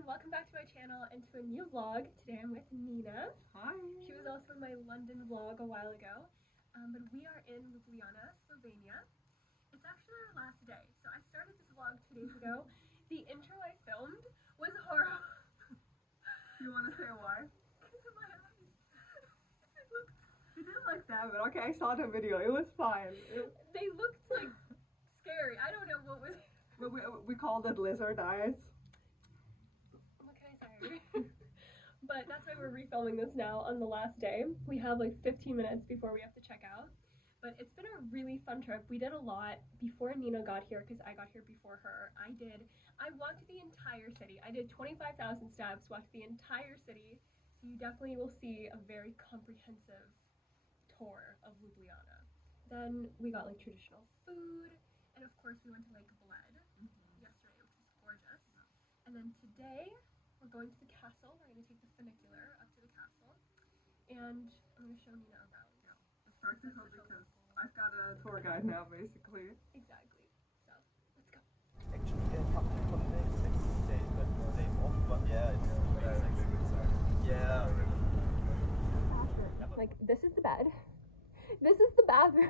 everyone, welcome back to my channel and to a new vlog. Today I'm with Nina. Hi. She was also in my London vlog a while ago, but we are in Ljubljana, Slovenia. It's actually our last day, so I started this vlog 2 days ago. The intro I filmed was horrible. You want to say why? Because of my eyes. It didn't like that, but okay, I saw the video. It was fine. They looked like scary. I don't know what was. But we called it lizard eyes. What can I say? But that's why we're refilming this now on the last day. We have like 15 minutes before we have to check out. But it's been a really fun trip. We did a lot before Nina got here because I got here before her. I walked the entire city. I did 25,000 steps, walked the entire city. So you definitely will see a very comprehensive tour of Ljubljana. Then we got like traditional food. And of course we went to like Bled yesterday, which was gorgeous. And then today we're going to the castle. We're going to take the funicular up to the castle. And I'm going to show Nina around. It's practical because I've got a tour guide now, basically. Exactly. So, let's go. Actually, a couple of days off, but yeah, it's yeah. Like, this is the bed. This is the bathroom.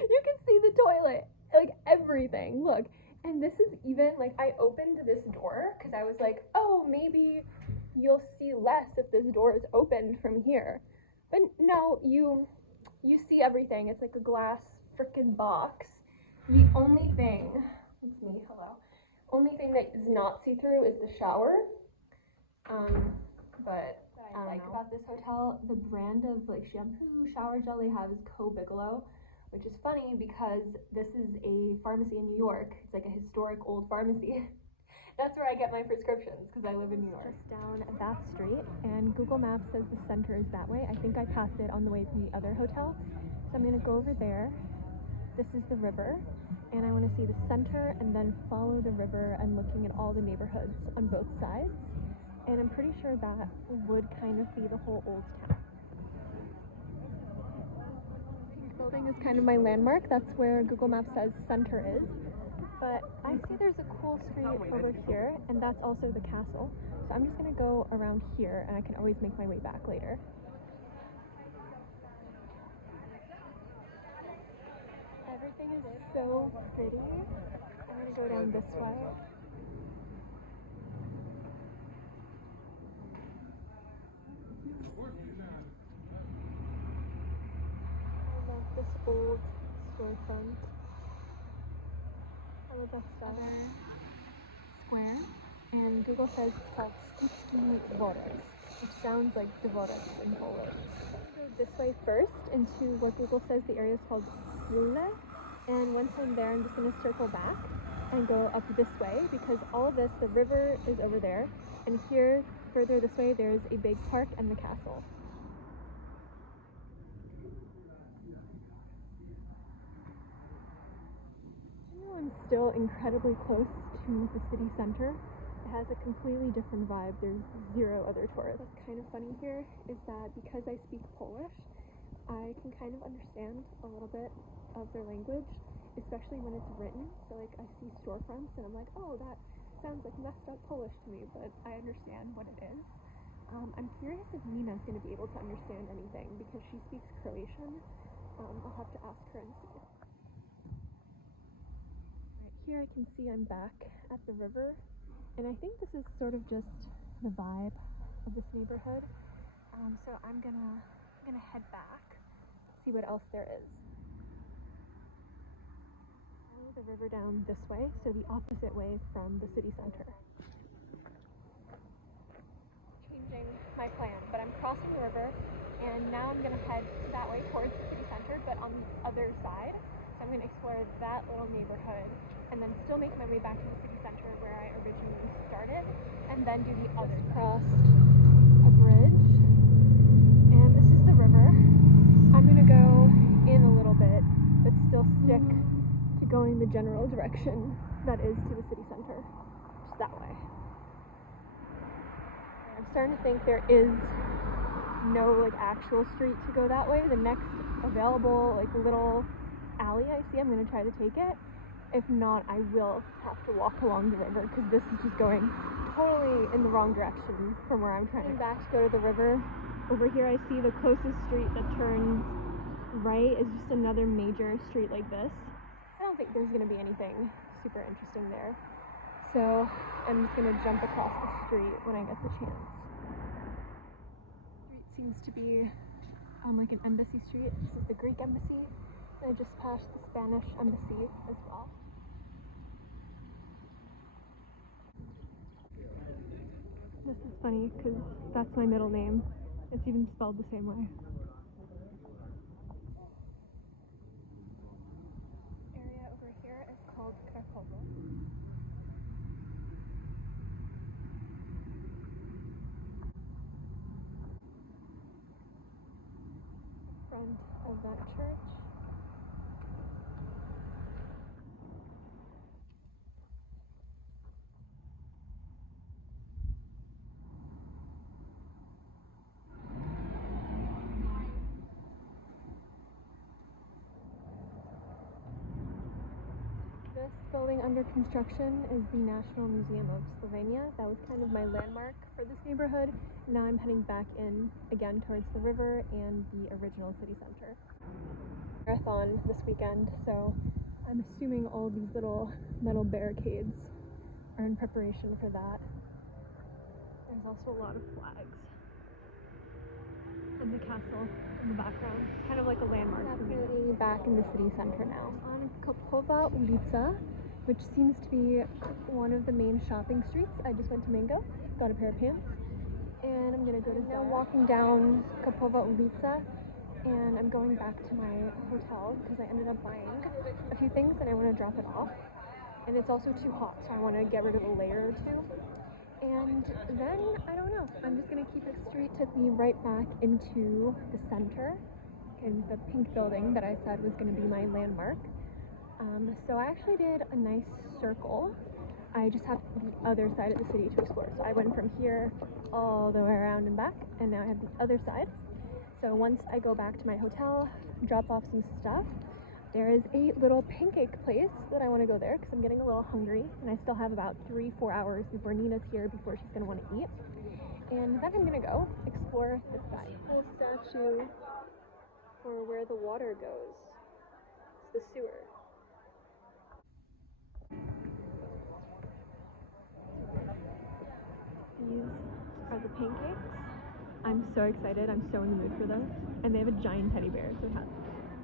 You can see the toilet. Like, everything. Look. And this is even, like, I opened this door because I was like, oh, maybe you'll see less if this door is opened from here. But no, you see everything. It's like a glass freaking box. The only thing, it's me, hello. Only thing that is not see-through is the shower. But what I like about this hotel, the brand of like shampoo, shower gel they have is Co Bigelow, which is funny because this is a pharmacy in New York. It's like a historic old pharmacy. That's where I get my prescriptions because I live in New York. Just down that street, and Google Maps says the center is that way. I think I passed it on the way from the other hotel. So I'm gonna go over there. This is the river, and I wanna see the center and then follow the river and looking at all the neighborhoods on both sides. And I'm pretty sure that would kind of be the whole old town. Pink building is kind of my landmark. That's where Google Maps says center is. But I see there's a cool street over here, and that's also the castle. So I'm just gonna go around here, and I can always make my way back later. Everything is so pretty. I'm gonna go down this way. I love this old storefront. I love that style. Square, and Google says it's called Stupski Dworzec, which sounds like Dworzec in Polish. Go this way first into what Google says the area is called Bled, and once I'm there, I'm just going to circle back and go up this way because all of this, the river is over there, and here, further this way, there's a big park and the castle. I'm still incredibly close to the city center. It has a completely different vibe. There's zero other tourists. What's kind of funny here is that because I speak Polish, I can kind of understand a little bit of their language, especially when it's written. So like I see storefronts and I'm like, oh, that sounds like messed up Polish to me, but I understand what it is. I'm curious if Nina's going to be able to understand anything because she speaks Croatian. I'll have to ask her and see. Here I can see I'm back at the river, and I think this is sort of just the vibe of this neighborhood. So I'm gonna head back, see what else there is. Follow the river down this way, so the opposite way from the city center. Changing my plan, but I'm crossing the river, and now I'm gonna head that way towards the city center, but on the other side. So I'm gonna explore that little neighborhood and then still make my way back to the city center where I originally started, and then do the cross a bridge. And this is the river. I'm gonna go in a little bit, but still stick to going the general direction that is to the city center, just that way. I'm starting to think there is no like actual street to go that way. The next available like little alley I see, I'm gonna try to take it. If not, I will have to walk along the river because this is just going totally in the wrong direction from where I'm trying to back to go to the river. Over here I see the closest street that turns right is just another major street like this. I don't think there's going to be anything super interesting there. So I'm just going to jump across the street when I get the chance. Street seems to be like an embassy street. This is the Greek embassy. And I just passed the Spanish embassy as well. This is funny because that's my middle name. It's even spelled the same way. Area over here is called Krakowo. Front of that church. This building under construction is the National Museum of Slovenia. That was kind of my landmark for this neighborhood. Now I'm heading back in again towards the river and the original city center. Marathon this weekend, so I'm assuming all these little metal barricades are in preparation for that. There's also a lot of flags. And the castle in the background. It's kind of like a landmark for me. Definitely back in the city center now. On Kopova ulica, which seems to be one of the main shopping streets. I just went to Mango, got a pair of pants, and I'm gonna go to Zara. Now walking down Kopova ulica, and I'm going back to my hotel because I ended up buying a few things and I want to drop it off. And it's also too hot, so I want to get rid of a layer or two. And then, I don't know, I'm just gonna keep it straight. Took me right back into the center, in the pink building that I said was gonna be my landmark. So I actually did a nice circle. I just have the other side of the city to explore. So I went from here all the way around and back, and now I have the other side. So once I go back to my hotel, drop off some stuff, there is a little pancake place that I want to go there because I'm getting a little hungry and I still have about 3-4 hours before Nina's here before she's going to want to eat. And then I'm going to go explore this side. Whole statue for where the water goes. It's the sewer. These are the pancakes. I'm so excited. I'm so in the mood for those. And they have a giant teddy bear, so it has to be there.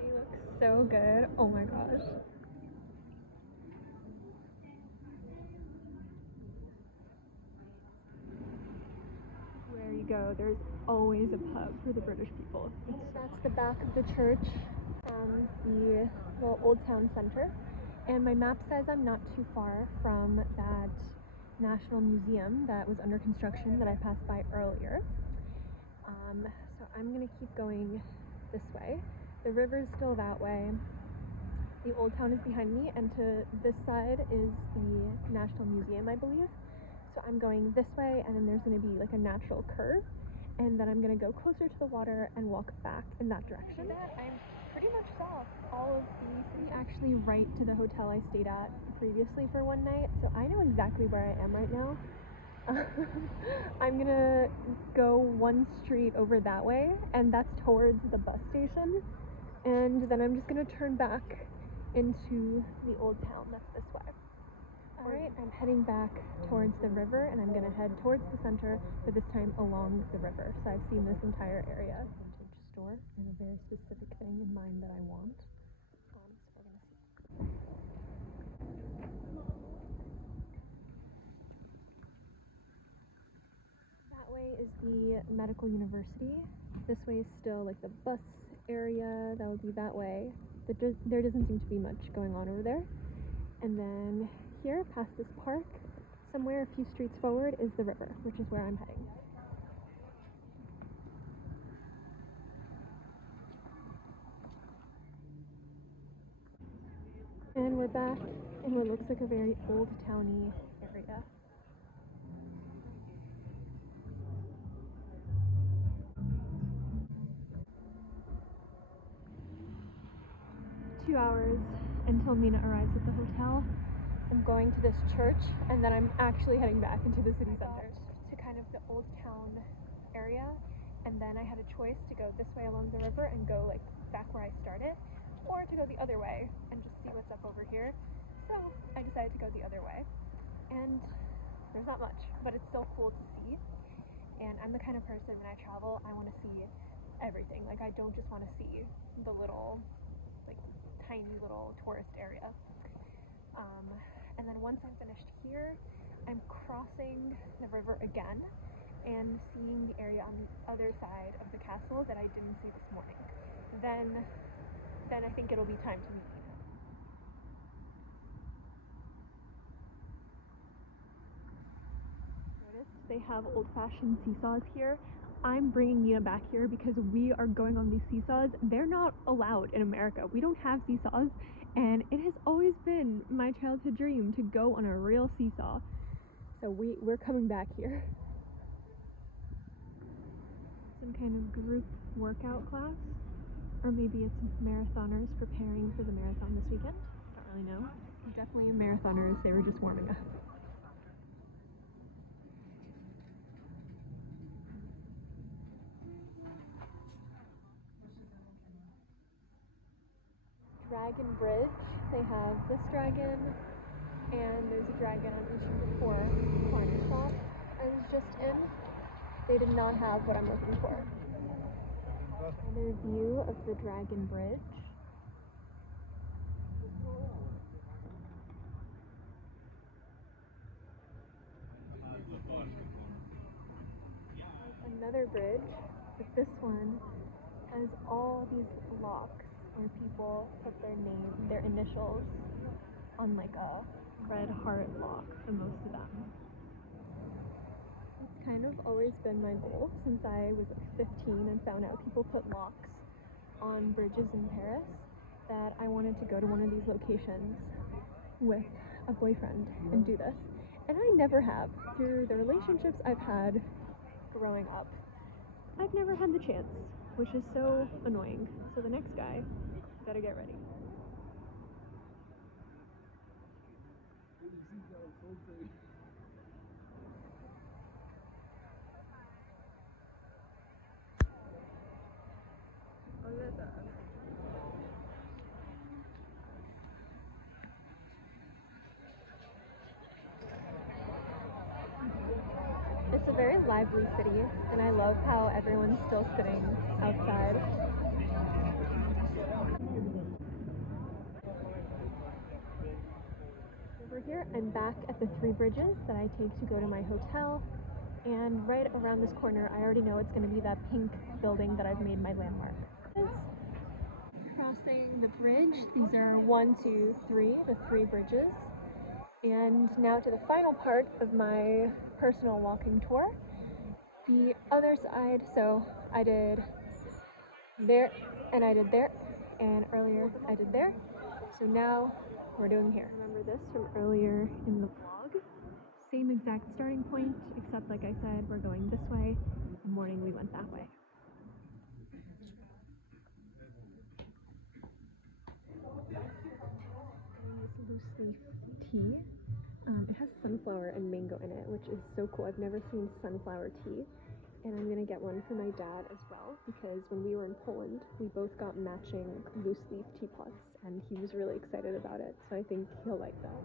They look so good. Oh my gosh. Where you go, there's always a pub for the British people. That's the back of the church from the little Old Town Center. And my map says I'm not too far from that National Museum that was under construction that I passed by earlier. So I'm gonna keep going this way. The river's still that way. The Old Town is behind me, and to this side is the National Museum, I believe. So I'm going this way, and then there's gonna be like a natural curve, and then I'm gonna go closer to the water and walk back in that direction. I pretty much saw all of the city actually right to the hotel I stayed at previously for one night, so I know exactly where I am right now. I'm gonna go one street over that way, and that's towards the bus station, and then I'm just gonna turn back into the Old Town. That's this way. Alright, I'm heading back towards the river, and I'm gonna head towards the center, but this time along the river. So I've seen this entire area. Vintage store and a very specific thing in mind that I want. So we're gonna see. That way is the medical university. This way is still like the bus area. That would be that way. There doesn't seem to be much going on over there. And then here, past this park, somewhere a few streets forward is the river, which is where I'm heading. And we're back in what looks like a very old towny area. Two hours until Mina arrives at the hotel. I'm going to this church and then I'm actually heading back into the city center to kind of the old town area, and then I had a choice to go this way along the river and go like back where I started, or to go the other way and just see what's up over here. So I decided to go the other way, and there's not much, but it's still cool to see. And I'm the kind of person, when I travel, I want to see everything. Like, I don't just want to see the little, like, tiny little tourist area. And then once I'm finished here, I'm crossing the river again and seeing the area on the other side of the castle that I didn't see this morning. Then I think it'll be time to meet Nina. Notice they have old-fashioned seesaws here. I'm bringing Nina back here because we are going on these seesaws. They're not allowed in America. We don't have seesaws, and it has always been my childhood dream to go on a real seesaw. So we're coming back here. Some kind of group workout class, or maybe it's marathoners preparing for the marathon this weekend. Don't really know. Definitely marathoners. They were just warming up. Dragon Bridge. They have this dragon, and there's a dragon on each of the 4 corner shop I was just in. They did not have what I'm looking for. Another view of the Dragon Bridge. Another bridge, but this one has all these locks where people put their initials on like a red heart lock for most of them. It's kind of always been my goal since I was like 15 and found out people put locks on bridges in Paris, that I wanted to go to one of these locations with a boyfriend and do this. And I never have. Through the relationships I've had growing up, I've never had the chance, which is so annoying. So the next guy, gotta get ready. It's a very lively city, and I love how everyone's still sitting outside. Over here, I'm back at the 3 bridges that I take to go to my hotel, and right around this corner, I already know it's going to be that pink building that I've made my landmark. Crossing the bridge, these are 1, 2, 3, the 3 bridges. And now to the final part of my personal walking tour, the other side. So I did there, and I did there, and earlier I did there. So now we're doing here. Remember this from earlier in the vlog? Same exact starting point, except like I said, we're going this way. In the morning we went that way. This loose leaf tea. It has sunflower and mango in it, which is so cool. I've never seen sunflower tea, and I'm gonna get one for my dad as well, because when we were in Poland, we both got matching loose leaf teapots, and he was really excited about it, so I think he'll like that.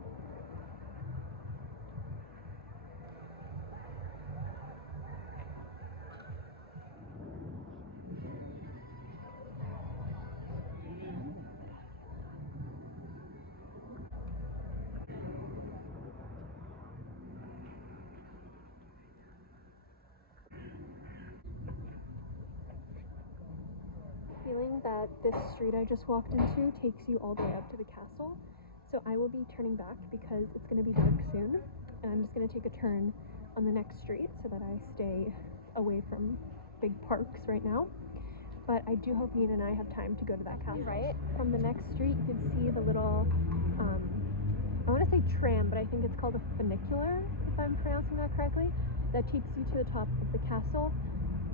Feeling that this street I just walked into takes you all the way up to the castle, so I will be turning back because it's going to be dark soon, and I'm just going to take a turn on the next street so that I stay away from big parks right now. But I do hope Nina and I have time to go to that castle. Right from the next street, you can see the little, I want to say tram, but I think it's called a funicular, if I'm pronouncing that correctly, that takes you to the top of the castle.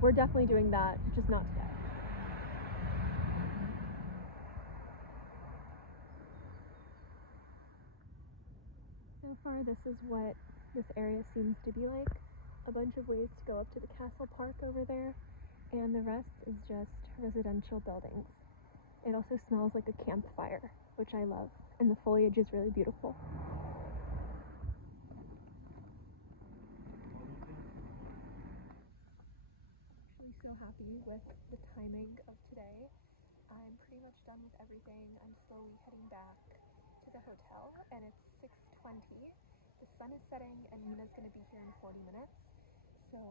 We're definitely doing that, just not today. far, this is what this area seems to be like. A bunch of ways to go up to the castle park over there, and the rest is just residential buildings. It also smells like a campfire, which I love, and the foliage is really beautiful. I'm so happy with the timing of today. I'm pretty much done with everything. I'm slowly heading back to the hotel, and it's 6:20. The sun is setting, and Nina's going to be here in 40 minutes. So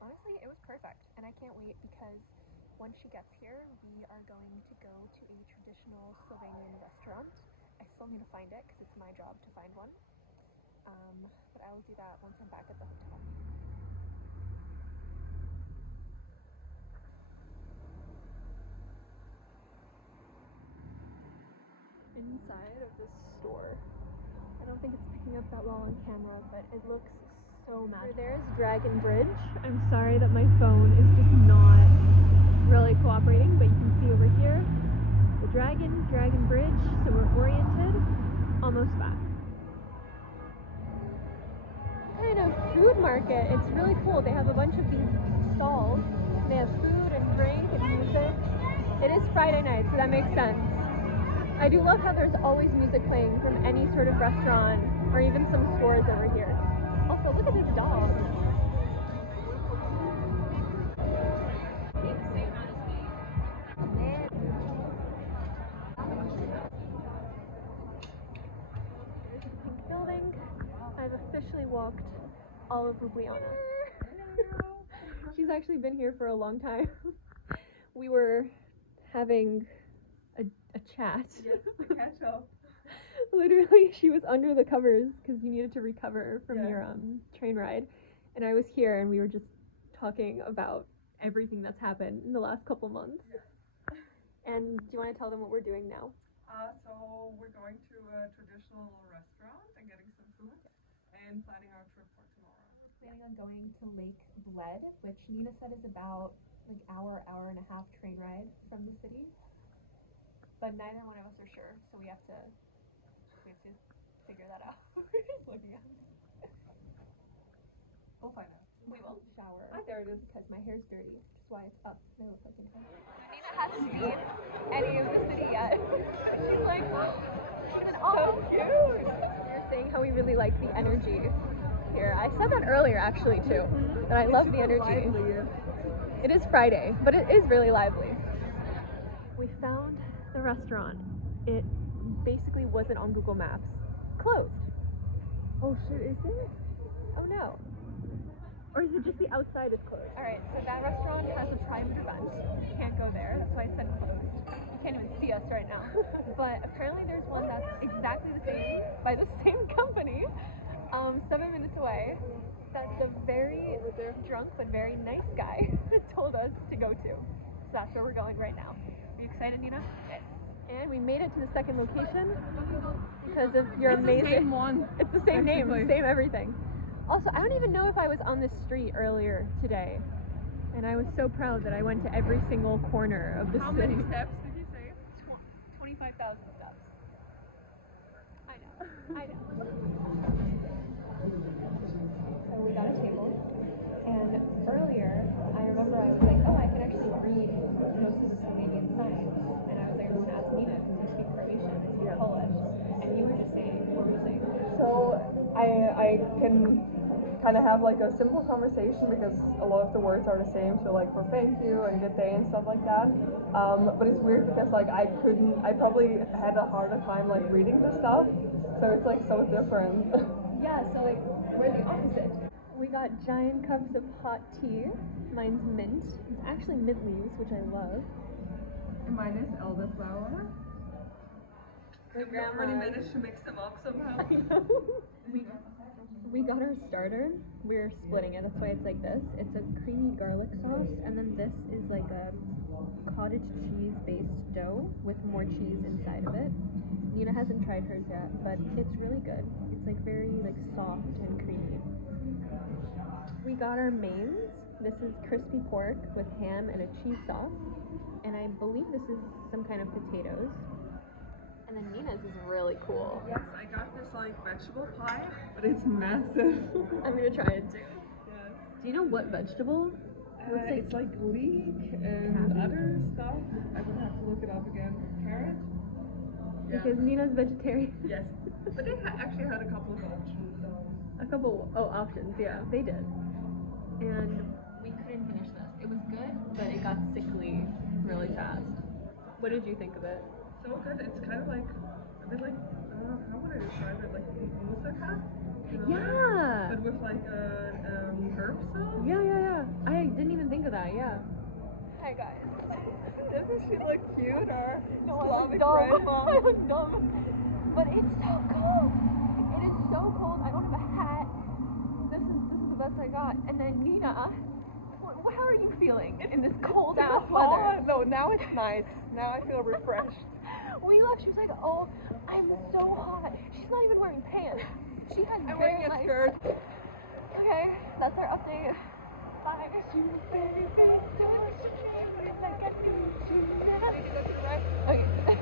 honestly, it was perfect, and I can't wait because once she gets here, we are going to go to a traditional Slovenian restaurant. I still need to find it because it's my job to find one. But I will do that once I'm back at the hotel. Inside of this store. I don't think it's picking up that well on camera, but it looks so magical. There's Dragon Bridge. I'm sorry that my phone is just not really cooperating, but you can see over here the Dragon Bridge, so we're oriented, almost back. Kind of food market. It's really cool. They have a bunch of these stalls. They have food and drink and music. It is Friday night, so that makes sense. I do love how there's always music playing from any sort of restaurant or even some stores over here. Also, look at this dog. There's the pink building. I've officially walked all of Ljubljana. She's actually been here for a long time. We were having a chat. Yes, a catch up. Literally, she was under the covers because you needed to recover from your train ride, and I was here, and we were just talking about everything that's happened in the last couple months. Yes. And do you want to tell them what we're doing now? So we're going to a traditional restaurant and getting some food and planning our trip for tomorrow. We're planning on going to Lake Bled, which Nina said is about like hour and a half train ride from the city. But neither one of us are sure, so we have to figure that out. We're just looking at it. We'll find out. We will shower. Ah, there it is. Because my hair's dirty, which is why it's up. I look like an idiot. Nina hasn't seen any of the city yet. So she's like, oh, so cute. We were saying how we really like the energy here. I said that earlier actually too. That I love the energy. Lively. It is Friday, but it is really lively. We found the restaurant. It basically wasn't on Google Maps. Closed. Oh shit, is it? Oh no. Or is it just the outside is closed? Alright, so that restaurant has a private event. You can't go there. That's why it said closed. You can't even see us right now. But apparently there's one that's exactly the same, by the same company, 7 minutes away, that the very drunk but very nice guy told us to go to. So that's where we're going right now. Are you excited, Nina? Yes. And we made it to the second location because of your amazing... It's the same one. It's the same name, same everything. Also, I don't even know if I was on this street earlier today. And I was so proud that I went to every single corner of the city. How many steps did you say? 25,000 steps. I know. So we got a table. And earlier, I remember I was like, oh, I can actually read most of the Slovenian signs. And I was like, I'm going to ask Nina, because you speak Croatian, I speak Polish. And you were just saying, what were you saying? So I can kind of have like a simple conversation because a lot of the words are the same. So like for thank you and good day and stuff like that. But it's weird because like I probably had a harder time like reading the stuff. So it's like so different. Yeah, so like we're the opposite. We got giant cups of hot tea. Mine's mint. It's actually mint leaves, which I love. And mine is elderflower. My We already managed to mix them up somehow. We got our starter. We're splitting it. That's why it's like this. It's a creamy garlic sauce, and then this is like a cottage cheese based dough with more cheese inside of it. Nina hasn't tried hers yet, but it's really good. It's like very like soft and creamy. We got our mains. This is crispy pork with ham and a cheese sauce, and I believe this is some kind of potatoes. And then Nina's is really cool. Yes, I got this like vegetable pie, but it's massive. I'm gonna try it too. Yes. Do you know what vegetable? It's like leek and other stuff. I would have to look it up again. Carrot? Yeah. Because Nina's vegetarian. Yes. But they actually had a couple of options. So. A couple options, yeah, they did. And we couldn't finish this. It was good, but it got sickly really fast. What did you think of it? So good. It's kind of like a bit like how would I describe it? Like moussaka? Yeah. But with like herb sauce? Yeah. I didn't even think of that, yeah. Hey guys. Doesn't she look cute or No, I Slavic look dumb. red mom? I look dumb. But it's so cold. It is so cold. I don't have a hat. This is the best I got. And then Nina, how are you feeling in this cold ass weather? No, now it's nice. Now I feel refreshed. We left. She was like, "Oh, I'm so hot." She's not even wearing pants. She has I'm wearing a skirt. Okay, that's our update. Bye. You baby, don't you feel like I need you now? Okay.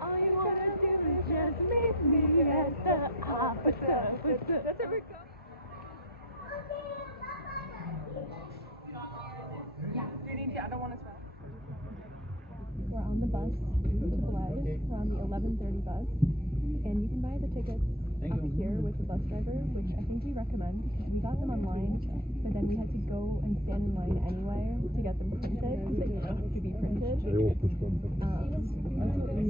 All you wanna do is just meet me at the opposite. That's where we go. Yeah. Do you need the other one as well? We're on the bus to Bled. We're on the 11:30 bus, and you can buy the tickets up here with the bus driver, which I think we recommend because we got them online, but then we had to go and stand in line anyway to get them printed because they have to be printed. It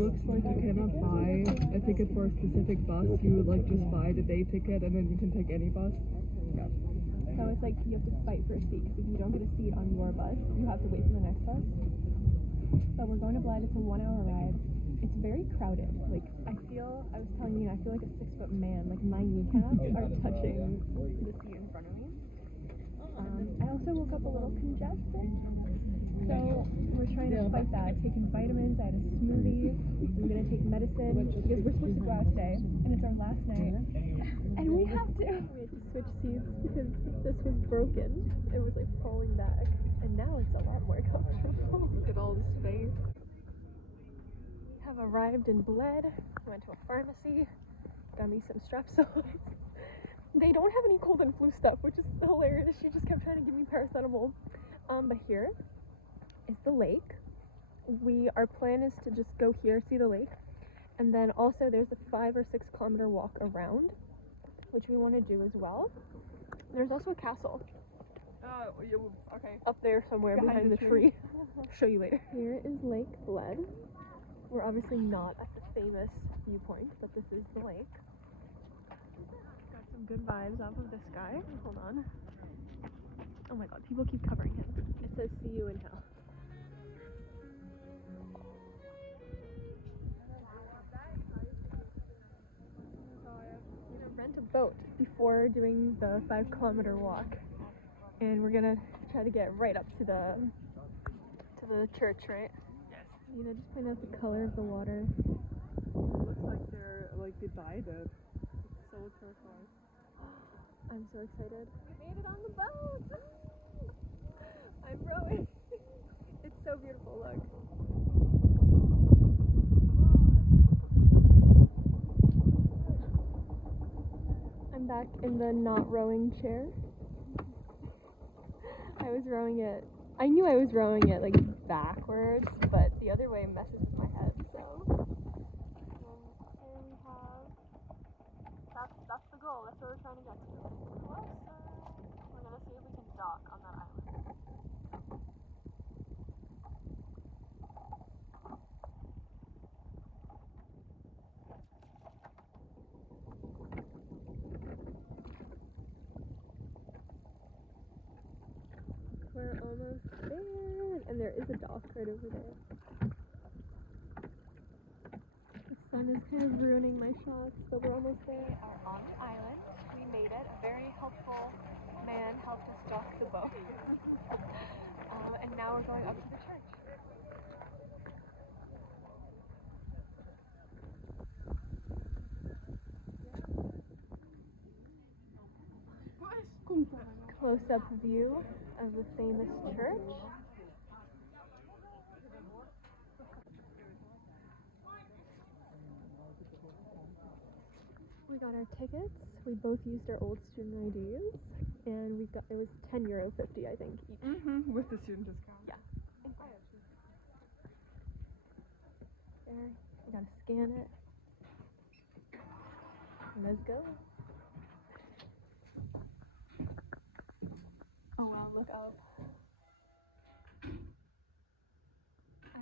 looks like you cannot buy a ticket for a specific bus. You like just buy the day ticket and then you can take any bus. Yeah. So it's like you have to fight for a seat because if you don't get a seat on your bus, you have to wait for the next bus. But we're going to Bled. It's a 1 hour ride. It's very crowded. Like I was telling you, I feel like a 6-foot man. Like my kneecaps are touching the seat in front of me. I also woke up a little congested. So we're trying to fight that. Taking vitamins. I had a smoothie. I'm gonna take medicine because we're supposed to go out today, and it's our last night. And we had to switch seats because this was broken. It was like falling back, and now it's a lot more comfortable. Look at all the space. We have arrived in Bled. Went to a pharmacy. Got me some Strepsils. They don't have any cold and flu stuff, which is hilarious. She just kept trying to give me paracetamol. But here is the lake. Our plan is to just go here, see the lake, and then also there's a 5 or 6 kilometer walk around, which we want to do as well. There's also a castle Okay. up there somewhere behind the tree. I'll show you later. Here is Lake Bled. We're obviously not at the famous viewpoint, but this is the lake. Got some good vibes off of this guy. Hold on. Oh my god, people keep covering him. It says "See you in hell." We're gonna rent a boat before doing the 5 kilometer walk, and we're gonna try to get right up to the church, right? Yes. You know, just point out the color of the water. It looks like they're like divided. It's so turquoise. I'm so excited. We made it on the boat! I'm rowing. It's so beautiful, look. I'm back in the not rowing chair. I knew I was rowing it like backwards, but the other way messes with my head, so. Here we have, that's the goal, that's where we're trying to get to. Closer. We're gonna see if we can dock on that island. We're almost there, and there is a dock right over there. The sun is kind of ruining my shots, but we're almost there. We are on the island. We made it. A very helpful man helped us dock the boat. And now we're going up to the church. Close-up view of the famous church. we got our tickets. We both used our old student IDs, and it was €10.50 I think each. With the student discount. Yeah. There, we gotta scan it. Let's go. Oh wow, look up.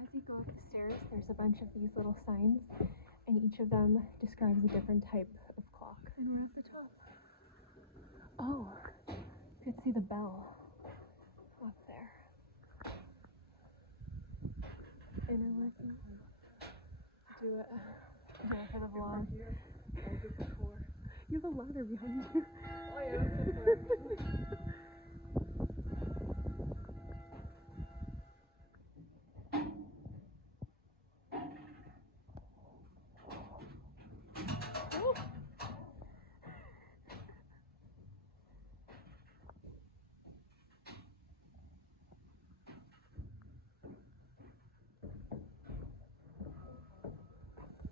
As you go up the stairs, there's a bunch of these little signs, and each of them describes a different type of clock. And we're at the top. Oh, you could see the bell up there. And I like it. Do it. Do it for the vlog. You have a ladder behind you. Oh yeah.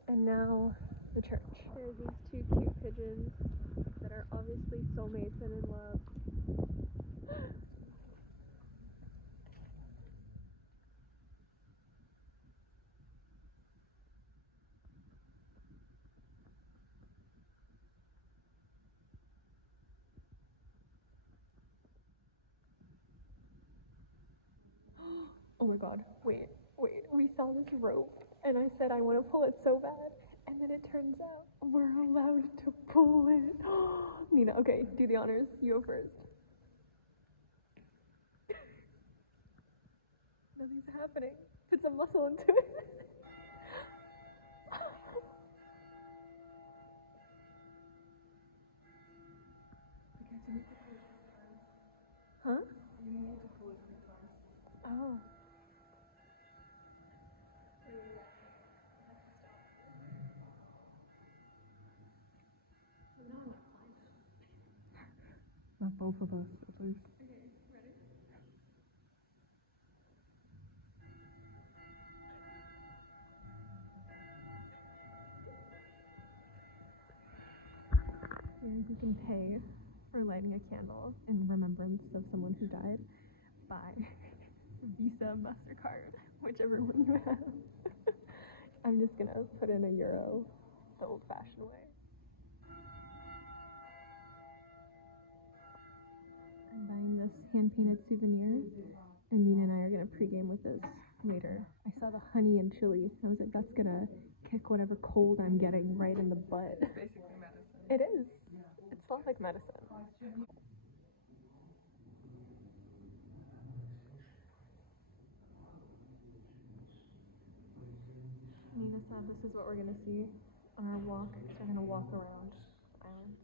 And now the church. There's these two cute pigeons that are obviously soulmates and in love. Oh my god, wait, we saw this rope and I said I want to pull it so bad, and then it turns out we're allowed to pull it. Nina, okay, do the honors, you go first. Nothing's happening. Put some muscle into it. Huh? You need to pull it 3 times. Oh. Not both of us, at least. Okay, ready? Here you can pay for lighting a candle in remembrance of someone who died by Visa, MasterCard, whichever one you have. I'm just gonna put in €1 the old-fashioned way. I'm buying this hand-painted souvenir, and Nina and I are gonna pregame with this later. I saw the honey and chili, and I was like, that's gonna kick whatever cold I'm getting right in the butt. It's basically medicine. It is. It's not like medicine. Nina said this is what we're gonna see on our walk. So we're gonna walk around the island.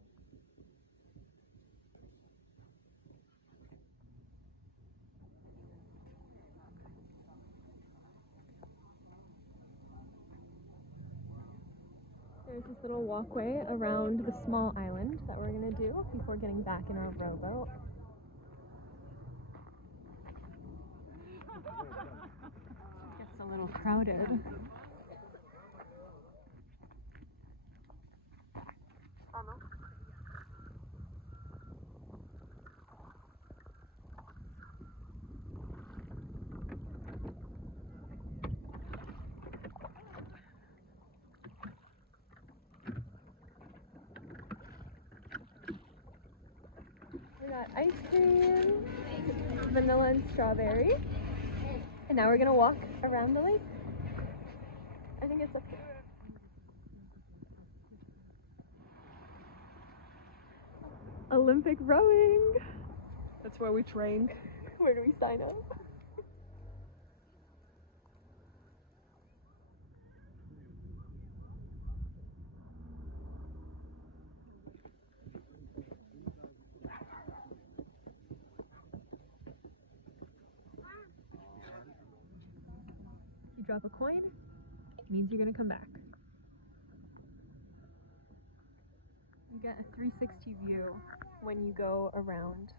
There's this little walkway around the small island that we're gonna do before getting back in our rowboat. It gets a little crowded. We got ice cream, vanilla and strawberry, and now we're gonna walk around the lake. I think it's up there. Olympic rowing! That's where we trained. Where do we sign up? You drop a coin, it means you're gonna come back. You get a 360 view when you go around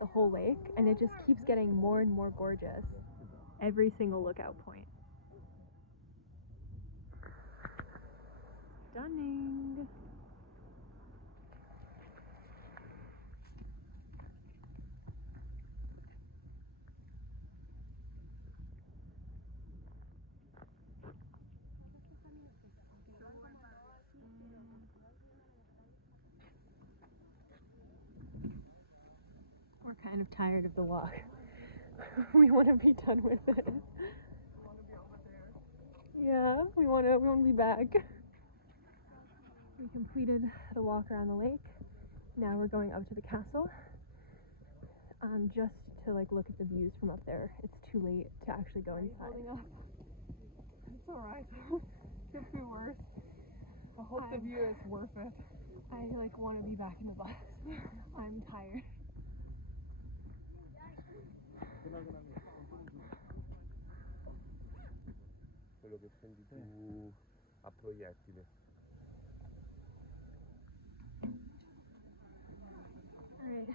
the whole lake, and it just keeps getting more and more gorgeous. Every single lookout point. Stunning. kind of tired of the walk. We want to be done with it. We want to be over there. Yeah, we want to be back. We completed the walk around the lake. Now we're going up to the castle. Just to like look at the views from up there. It's too late to actually go inside. It's alright. Could be worse. I hope the view is worth it. I like want to be back in the bus. I'm tired. Quello che scendi tu a proiettile. Alright,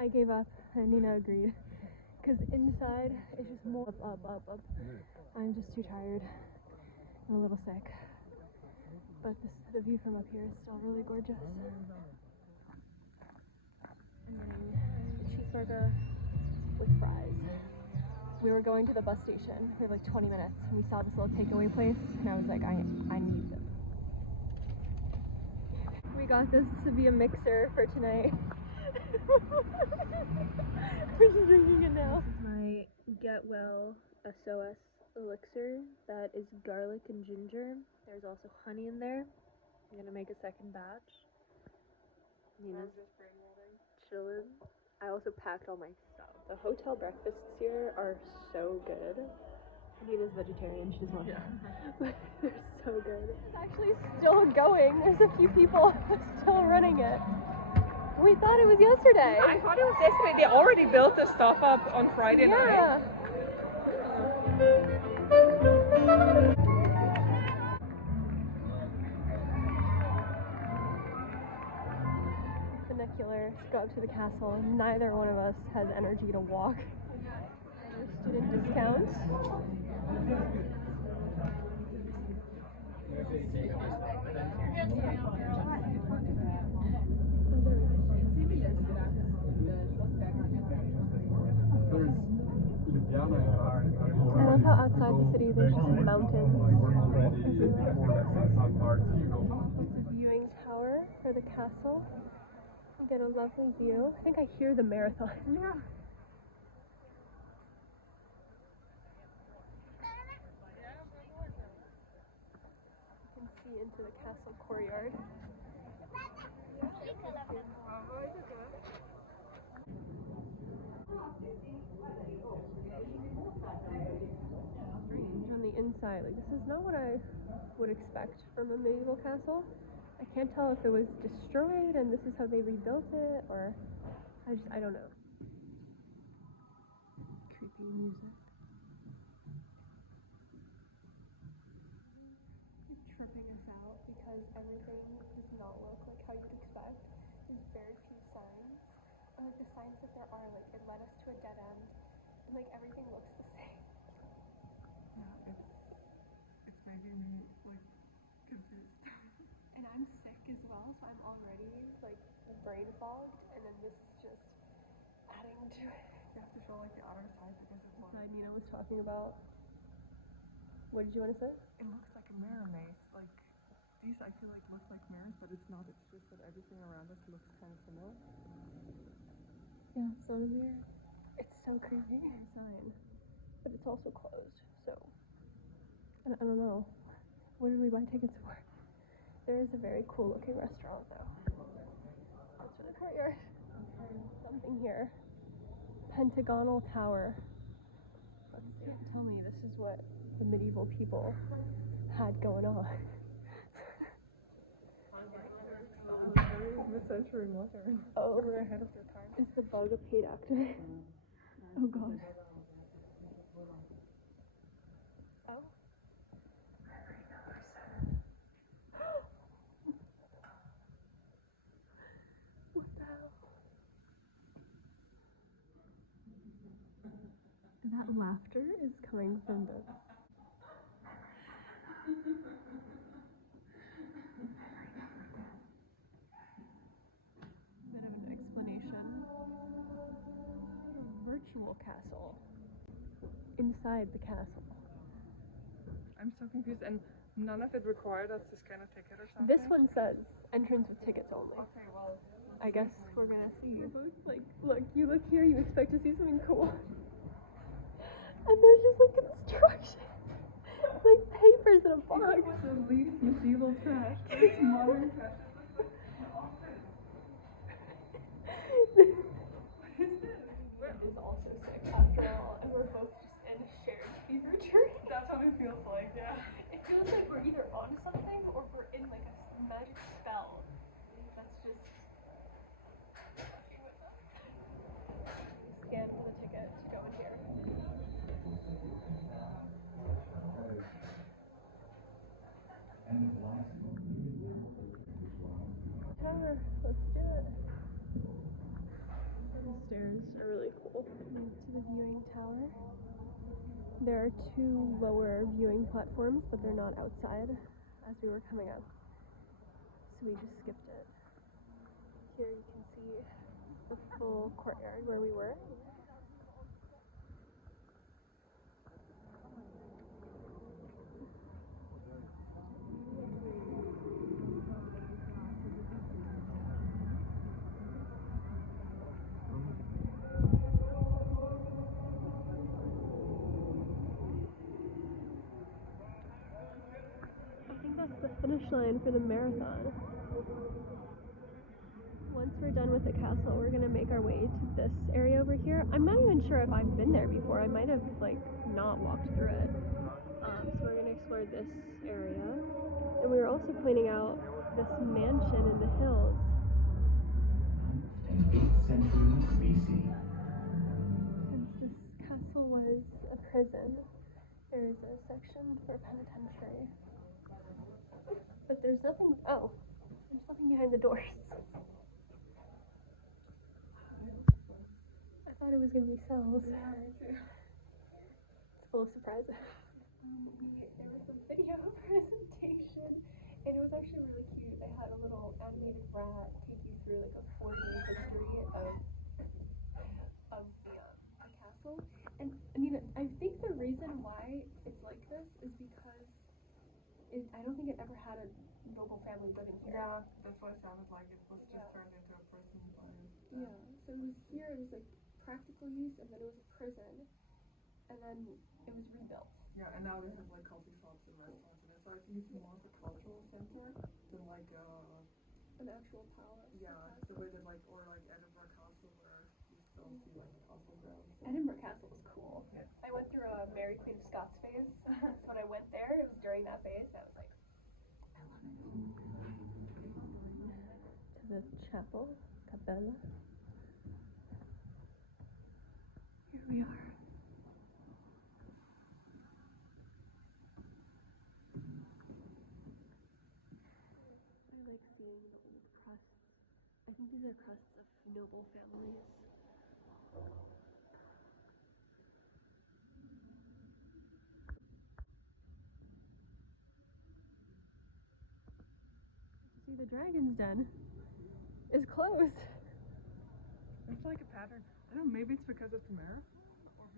I gave up and Nina agreed. Because inside it's just more up. I'm just too tired and a little sick. But the view from up here is still really gorgeous. I'm getting a cheeseburger with fries. We were going to the bus station. We have like 20 minutes and we saw this little takeaway place and I was like, I need this. We got this to be a mixer for tonight. We're just drinking it now. This is my Get Well SOS elixir that is garlic and ginger. There's also honey in there. I'm gonna make a second batch. Nina's chilling. I also packed all my stuff. The hotel breakfasts here are so good. Nina's vegetarian, she doesn't want but they're so good. It's actually still going. There's a few people still running it. We thought it was yesterday. I thought it was yesterday. They already built the stuff up on Friday night. Funicular to go up to the castle. Neither one of us has energy to walk. Student discount. I love how outside the city there's just mountains. There's a viewing tower for the castle. You get a lovely view. I think I hear the marathon. Yeah. You can see into the castle courtyard. Strange on the inside. Like, this is not what I would expect from a medieval castle. I can't tell if it was destroyed and this is how they rebuilt it, or I don't know. Creepy music. It's tripping us out because everything does not look like how you'd expect. There's very few signs. And like the signs that there are, like it led us to a dead end. And like everything looks the same. Yeah, it's making me like confused. And I'm sick as well, so I'm already like brain fogged, and then this is just adding to it. You have to show like the other side because it's The side Nina was talking about. What did you want to say? It looks like a mirror maze. Like these I feel like look like mirrors, but it's not. It's just that everything around us looks kind of similar. Yeah, it's not a mirror. It's so creepy. It's a sign. But it's also closed, so I don't know. What did we buy tickets for? There is a very cool looking restaurant though. That's for the courtyard. Something here. Pentagonal Tower. Let's see. Tell me this is what the medieval people had going on. Mid-century modern. Oh, We're ahead of their time. is the bug a paid actor? Oh god. Oh. What the hell? That laughter is coming from this. Bit of an explanation. A virtual castle inside the castle. I'm so confused, and none of it required us to scan a ticket or something. This one says entrance with tickets only. Okay, well, I guess we're gonna see. Like, look, you look here, you expect to see something cool. And there's just like construction. Like papers in a box. The least medieval trash. It's modern trash. Bled is also sick after all, and we're both just in shared fever dream. That's what it feels like, yeah. It feels like we're either on something or we're in like a magic spell. That's just. Scan for the ticket to go in here. Tower, let's do it. The stairs are really cool. To the viewing tower. There are 2 lower viewing platforms, but they're not outside as we were coming up. So we just skipped it. Here you can see the full courtyard where we were. I think that's the finish line for the marathon. Once we're done with the castle, we're gonna make our way to this area over here. I'm not even sure if I've been there before. I might have like not walked through it. So we're gonna explore this area. And we were also pointing out this mansion in the hills. In 8th century BC. Since this castle was a prison, there is a section for penitentiary. But there's nothing, there's nothing behind the doors. I thought it was going to be cells. Yeah, me too. It's full of surprises. There was a video presentation, and it was actually really cute. They had a little animated rat take you through like a 40-year history of the castle. And I mean, I think the reason why it's like this is because I don't think it ever had a noble family living here. Yeah, that's what it sounded like. It was just turned into a prison by Yeah, so it was here, it was like practical use, and then it was a prison, and then it was rebuilt. Yeah, and now they have like coffee shops and restaurants in it. So I think it's more of a cultural center than like An actual palace. yeah, the way that like or like Edinburgh Castle where you still see like the castle grounds. Edinburgh Castle was cool. Yeah. I went through a Mary Queen of Scots phase. So when I went there, it was during that phase, and I was like, I love it. To the chapel, Capella. Here we are. I like seeing the old crusts. I think these are crusts of noble families. See, the Dragon's Den is closed. It's like a pattern. I don't know, maybe it's because it's a marathon? Or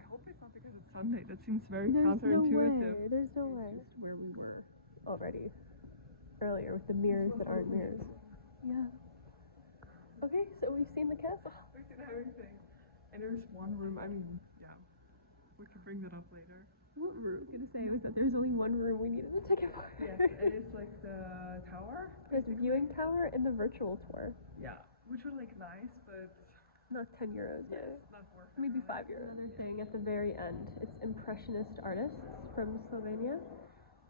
I hope it's not because it's Sunday. That seems very counterintuitive. There's no way. It's just where we were. Already. Earlier with the mirrors that aren't mirrors. Yeah. Okay, so we've seen the castle. We've seen everything. And there's one room, I mean, yeah. We can bring that up later. What room? I was gonna say was that there's only one room we needed a ticket for. Yes, and it's like the tower. There's the viewing tower and the virtual tour. Yeah. Which were like nice, but Not 10 euros, yes, right? not worth it. Maybe 5 euros. Another thing at the very end, it's Impressionist artists from Slovenia.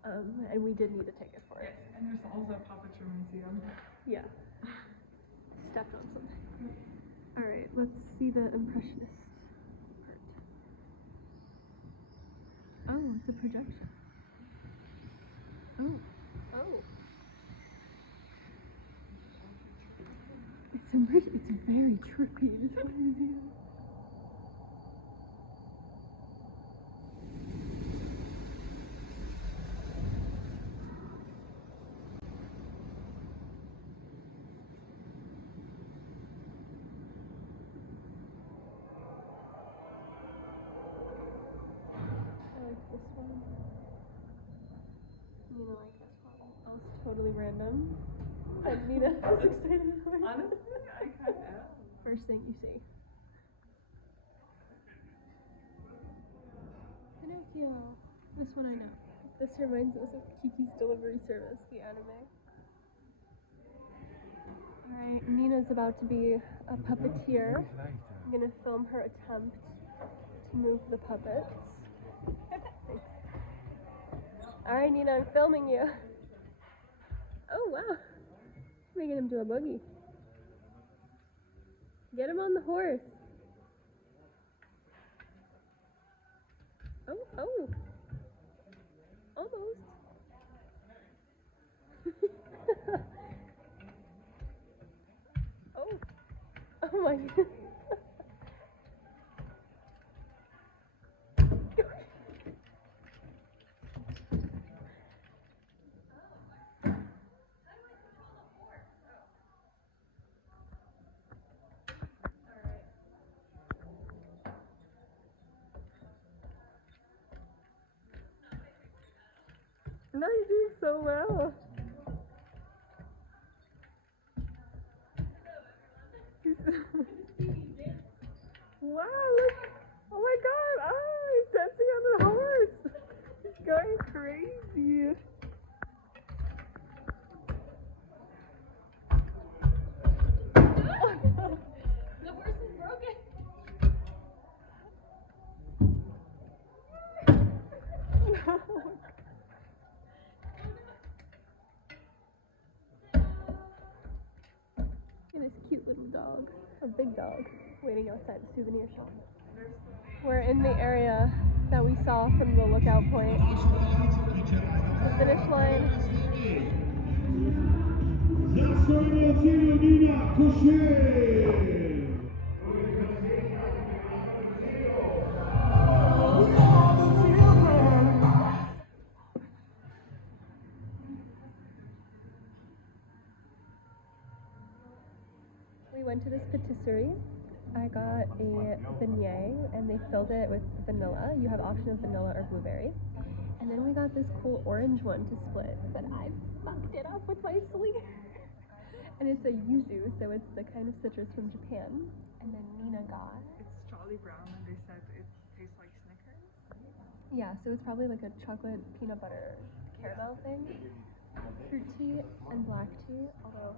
And we did need a ticket for it. Yes, and there's also a puppetry museum. Yeah. Stepped on something. Alright, let's see the Impressionist part. Oh, it's a projection. Oh. Oh. It's very trippy, this museum. I like this one. I'm gonna like this one. Else totally random. 100% Nina is excited for it. Honestly, I kind of am. First thing you see. Pinocchio. This one I know. This reminds us of Kiki's Delivery Service, the anime. Alright, Nina's about to be a puppeteer. I'm gonna film her attempt to move the puppets. Thanks. Alright, Nina, I'm filming you. Oh, wow. Making him do a boogie. Get him on the horse. Oh, oh. Almost. Oh. Oh my god. No, you're doing so well. Wow, look. Oh my god. Oh, he's dancing on the horse. He's going crazy. The horse is broken. No. Look at this cute little dog, a big dog, waiting outside the souvenir shop. We're in the area that we saw from the lookout point. The finish line. We went to this patisserie. I got a beignet and they filled it with vanilla. You have option of vanilla or blueberry. And then we got this cool orange one to split, but I fucked it up with my sleeve. And it's a yuzu, so it's the kind of citrus from Japan. And then Nina got... It's Charlie Brown and they said it tastes like Snickers. Yeah, so it's probably like a chocolate peanut butter caramel thing. Fruit tea and black tea, although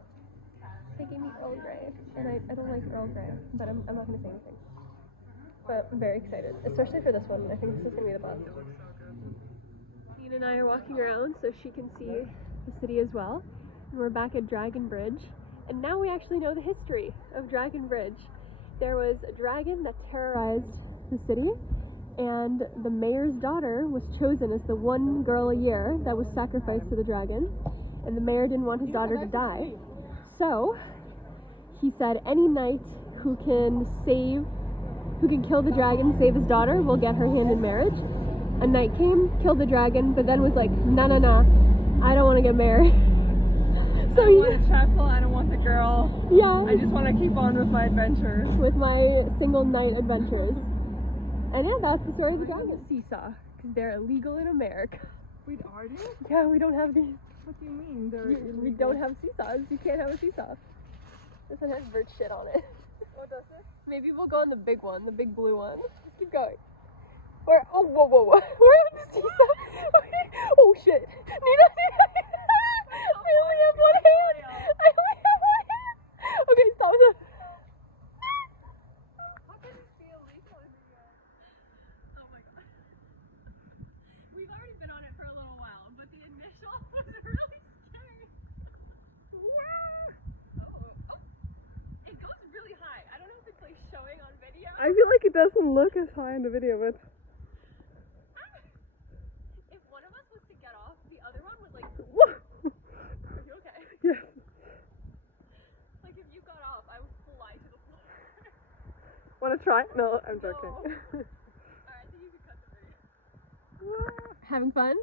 they gave me Earl Grey, and I don't like Earl Grey, but I'm not going to say anything. But I'm very excited, especially for this one. I think this is going to be the best. It looks so good. Nina and I are walking around so she can see the city as well. And we're back at Dragon Bridge, and now we actually know the history of Dragon Bridge. There was a dragon that terrorized the city, and the mayor's daughter was chosen as the one girl a year that was sacrificed to the dragon, and the mayor didn't want his daughter to die. So he said any knight who can kill the dragon, save his daughter, will get her hand in marriage. A knight came, killed the dragon, but then was like, nah, I don't want to get married. So I want a chapel, I don't want the girl. Yeah. I just want to keep on with my adventures. With my single knight adventures. And yeah, that's the story of the dragon. Seesaw, because they're illegal in America. Wait, are they? Yeah, we don't have these. What do you mean? We don't have seesaws. You can't have a seesaw. This one has bird shit on it. What does it? Maybe we'll go on the big one, the big blue one. Just keep going. Where? Oh, whoa. We're at the seesaw. Okay. Oh shit. Nina. I only have one hand. Okay, stop. How can this be illegal in the US? Oh my god. We've already been on it for a little while, but the initial was really scary. Oh. It goes really high. I don't know if it's like showing on video. I feel like it doesn't look as high in the video, but... If one of us was to get off, the other one would like... Whoa! Are you okay? Yes. Like if you got off, I would fly to the floor. Wanna try? No, I'm joking. Alright, I think you can cut the video. Having fun?